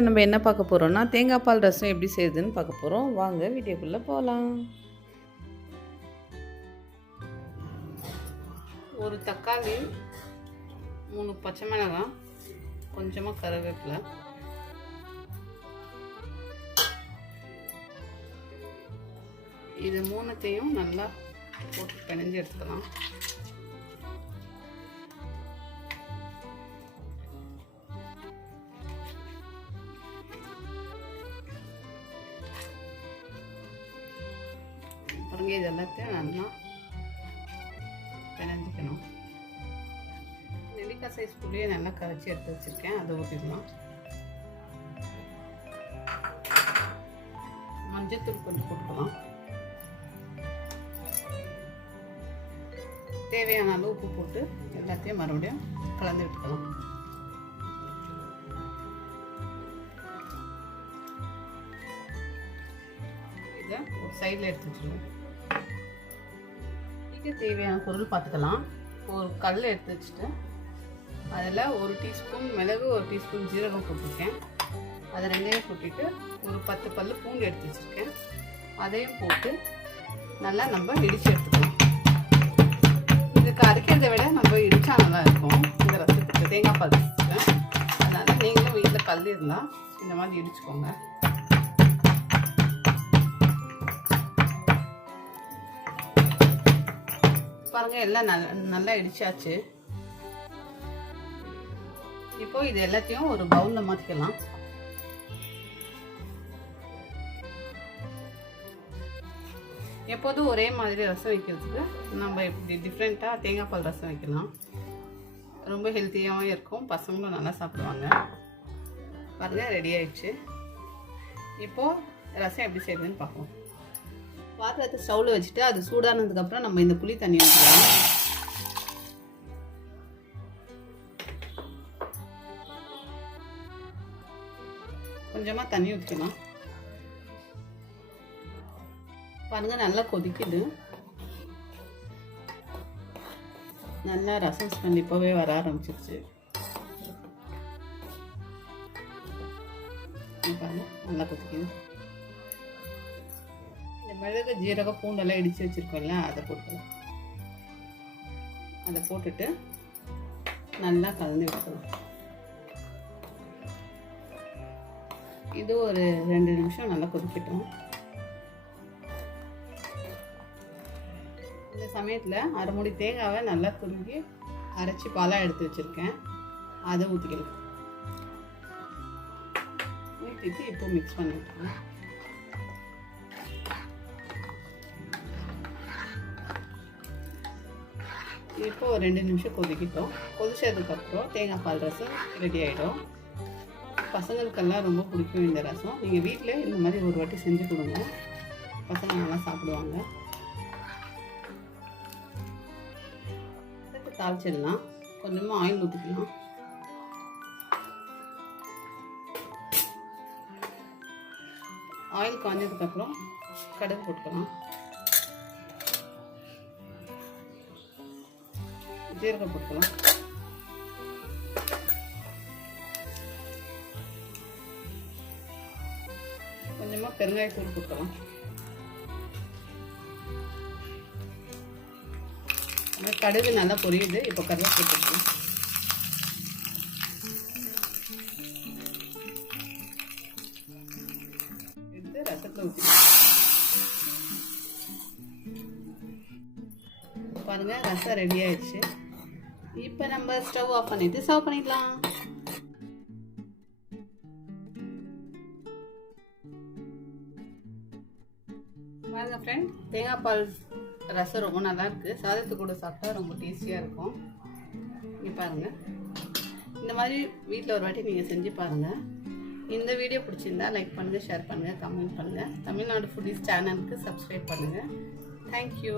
வீடியோவில் நம்ம என்ன பார்க்க போகிறோம்னா தேங்காய் பால் ரசம் எப்படி செய்யுதுன்னு பார்க்க போகிறோம். வாங்க வீடியோக்குள்ளே போகலாம். ஒரு தக்காளி, 3 பச்சை மிளகாய், கொஞ்சமாக கருவேப்பிலை, இது மூணுத்தையும் நல்லா போட்டு பிணைஞ்சு எடுத்துக்கலாம். பாருங்க, இது எல்லாத்தையும் நல்லா பிணைஞ்சிக்கணும். நெல்லிக்காய் சைஸ் புளியை நல்லா கரைச்சி எடுத்து வச்சுருக்கேன், அதை ஊற்றிடலாம். மஞ்சத்தூள் கொஞ்சம் போட்டுக்கலாம். தேவையான அளவு உப்பு போட்டு எல்லாத்தையும் மறுபடியும் கலந்து விட்டுக்கலாம். இதை ஒரு சைடில் எடுத்து வச்சுருவோம். இதுக்கு தேவையான பொருள் பார்த்துக்கலாம். ஒரு கல் எடுத்து வச்சுட்டு அதில் 1 டீஸ்பூன் மிளகு, 1 டீஸ்பூன் ஜீரகம் போட்டிருக்கேன். அதை ரெண்டையும் போட்டுட்டு ஒரு 10 பல்லு பூண்டு எடுத்து வச்சுருக்கேன். அதையும் போட்டு நல்லா நம்ம இடித்து எடுத்துக்கலாம். இதுக்கு அரைக்கிறத விட நம்ம இடிச்சா நல்லா இருக்கும் இந்த ரசத்துக்கு, தேங்காய் பால் ரசத்துக்கு. அதனால் நீங்களும் வீட்டில் கல் இருந்தால் இந்த மாதிரி இடிச்சுக்கோங்க. பாருங்கள், எல்லாம் நல்லா இடிச்சாச்சு. இப்போ இது எல்லாத்தையும் ஒரு பவுலில் மாற்றிக்கலாம். எப்போதும் ஒரே மாதிரி ரசம் வைக்கிறதுக்கு நம்ம இப்படி டிஃப்ரெண்ட்டாக தேங்காய் பால் ரசம் வைக்கலாம். ரொம்ப ஹெல்த்தியாகவும் இருக்கும், பசங்களும் நல்லா சாப்பிடுவாங்க. பாருங்கள், ரெடி ஆயிடுச்சு. இப்போது ரசம் எப்படி செய்யுதுன்னு பார்ப்போம். பாத்திரத்தை ஸ்டவ்வில் வச்சுட்டு அது சூடானதுக்கப்புறம் நம்ம இந்த புளி தண்ணி ஊற்றிக்கலாம். கொஞ்சமாக தண்ணி ஊற்றிக்கலாம். பாருங்க, நல்லா கொதிக்குது. நல்லா ரசம் ஸ்மெல் இப்போவே வர ஆரம்பிச்சிருச்சு. பாருங்க, நல்லா கொதிக்குது. இந்த மிளகு, ஜீரகம், பூண்டெல்லாம் இடித்து வச்சுருக்கோம்ல, அதை போட்டுக்கலாம். அதை போட்டுட்டு நல்லா கலந்து விட்டுக்கலாம். இது ஒரு 2 நிமிஷம் நல்லா கொதிக்கட்டும். இந்த சமயத்தில் அரை மூடி தேங்காவை நல்லா துருவி அரைச்சி பாலாக எடுத்து வச்சுருக்கேன், அதை ஊற்றிக்கலாம். ஊற்றிட்டு இப்போ மிக்ஸ் பண்ணிக்கலாம். இப்போ ஒரு 2 நிமிஷம் கொதிக்கிட்டோம். கொதிச்சதுக்கப்புறம் தேங்காய் பால் ரசம் ரெடி ஆகிடும். பசங்களுக்கெல்லாம் ரொம்ப பிடிக்கும் இந்த ரசம். நீங்கள் வீட்டில் இந்த மாதிரி ஒரு வாட்டி செஞ்சு கொடுங்க, பசங்க நல்லா சாப்பிடுவாங்க. அதுக்கு தாளிச்சிடலாம். கொஞ்சமாக ஆயில் ஊற்றிக்கலாம். ஆயில் காஞ்சதுக்கப்புறம் கடுகு போட்டுக்கலாம். ஜீரகம் போட்டுக்கலாம். கொஞ்சமாக பெருங்காயத்தூள் போட்டுக்கலாம். கடுகு நல்லா பொரியுது. இப்போ கருவேப்பிலை போட்டுக்கலாம். எடுத்து ரசத்தில் ஊற்றிக்கலாம். பாருங்க, ரசம் ரெடி ஆயிடுச்சு. இப்போ நம்ம ஸ்டவ் ஆஃப் பண்ணிட்டு சர்வ் பண்ணிடலாம். பாருங்க ஃப்ரெண்ட், தேங்காய் பால் ரசம் ரொம்ப நல்லா இருக்குது. சாதத்து கூட சாப்பிட்டா ரொம்ப டேஸ்டியாக இருக்கும். இங்கே பாருங்கள், இந்த மாதிரி வீட்டில் ஒரு வாட்டி நீங்கள் செஞ்சு பாருங்கள். இந்த வீடியோ பிடிச்சிருந்தா லைக் பண்ணுங்கள், ஷேர் பண்ணுங்கள், கமெண்ட் பண்ணுங்கள். தமிழ்நாடு ஃபுட்டீஸ் சேனலுக்கு சப்ஸ்கிரைப் பண்ணுங்கள். தேங்க்யூ.